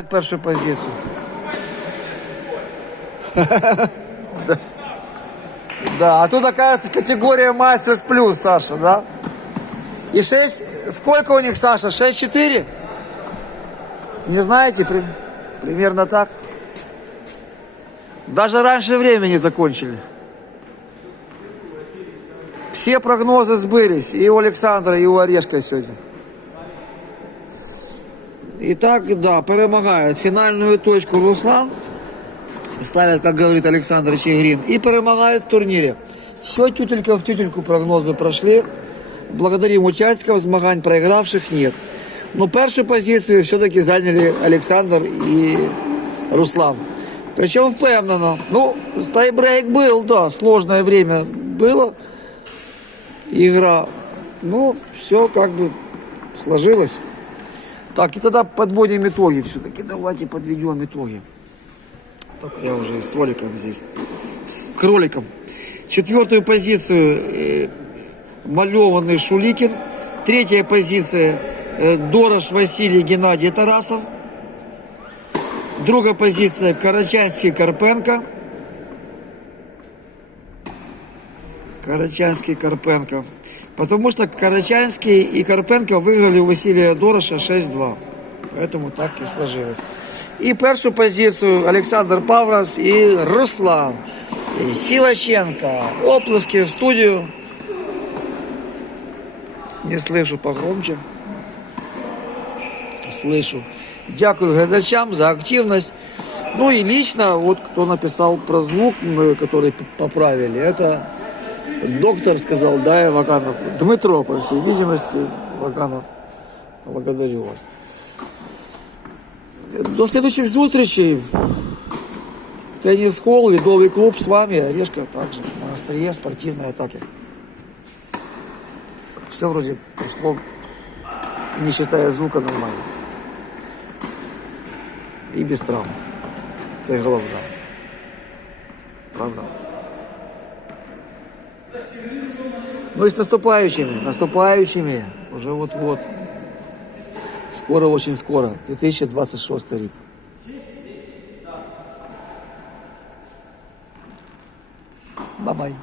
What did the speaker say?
першу позицію. Да, а тут оказывается категория мастерс плюс, Саша, да? И 6, сколько у них, Саша, 6-4? Не знаете, При- примерно так. Даже раньше времени закончили. Все прогнозы сбылись. И у Александра, и у Орешка сегодня. Итак, да, перемагает финальную точку Руслан. Ставят, как говорит Александр Чигрин. И перемагает в турнире. Все тютелька в тютельку прогнозы прошли. Благодарим участников, змагань проигравших нет. Но первую позицию все-таки заняли Александр и Руслан. Причем впевнено. Ну, тайбрейк был, да, сложное время было. Игра. Ну, все как бы сложилось. Так, и тогда подводим итоги. Все-таки давайте подведем итоги. Так, я уже с роликом здесь. С кроликом. Четвертую позицию э, малеванный Шуликин. Третья позиция э, Дорош Василий Геннадий Тарасов. Другая позиция Карачанский Карпенко. Карачанский Карпенко. Потому что Карачанский и Карпенко выиграли у Василия Дороша 6-2. Поэтому так и сложилось. И першу позицию Александр Паврос и Руслан и Сиваченко. Оплески в студию. Не слышу погромче. Слышу. Дякую глядачам за активность. Ну и лично, вот кто написал про звук, мы, который поправили, это доктор сказал, да, и Ваканов. Дмитро, по всей видимости, Ваканов. Благодарю вас. До следующих зустрічей. Теннис холл, ледовый клуб с вами, Орешка также на острие спортивной атаки. Все вроде прошло, не считая звука, нормально. И без травм. Це головне. Правда? Ну и с наступающими, наступающими уже вот-вот. Скоро, очень скоро. 2026 рік. Бабай.